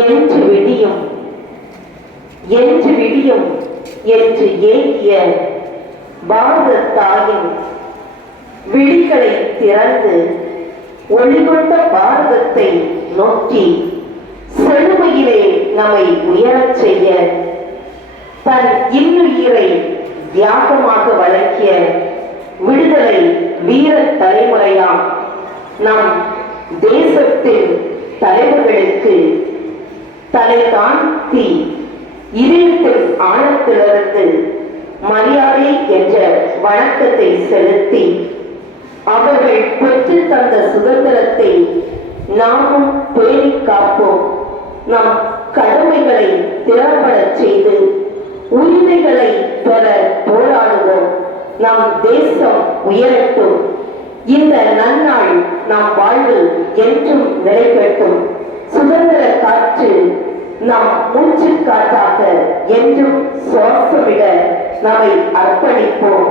என்று விடியும் என்று விடியும் என்று ஏங்கிய பாரத தாயின் விழிகளை திறந்து ஒளிகொண்ட பாரதத்தை நோக்கி செழுமையிலே நம்மை உயரச் செய்ய தன் இன்னுயிரை தியாகமாக வழங்கிய விடுதலை வீர தலைமுறையாம் நம் தேசத்தின் தலைவர்களுக்கு தலை தாழ்த்தி இதயத்தின் ஆழத்திலிருந்து மரியாதை என்ற வணக்கத்தை செலுத்தி அவர்கள் பெற்று தந்த சுதந்திரத்தை நாமும் பேணி காப்போம். நம் கடமைகளை திறம்பட செய்து உரிமைகளை பெற போராடுவோம். நம் தேசம் உயரட்டும். இந்த நன்னாள் நம் வாழ்வில் என்றும் நிலை பெற்றும் சுதந்திர காற்று நம் மூச்சு காற்றாக என்றும் சுவாசமிட நம்மை அர்ப்பணிப்போம்.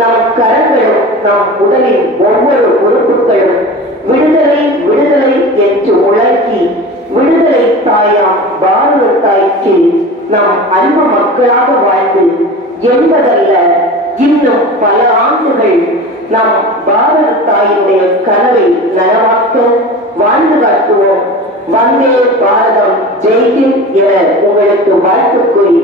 நம் கரங்களும் நம் உடலின் ஒவ்வொரு உறுப்புகளும் விடுதலை விடுதலை என்று முழங்கி விடுதலை தாயாம் பாரத தாய்க்கு நாம் அன்பு மக்களாக வாழ்ந்து என்பதல்ல, இன்னும் பல ஆண்டுகள் நம் பாரத தாயினுடைய கனவை நனவாக்க வாழ்ந்து காட்டுவோம். வந்தே பாரதம் ஜெய்ஹிந்த் என உங்களுக்கு வாழ்த்து கூறி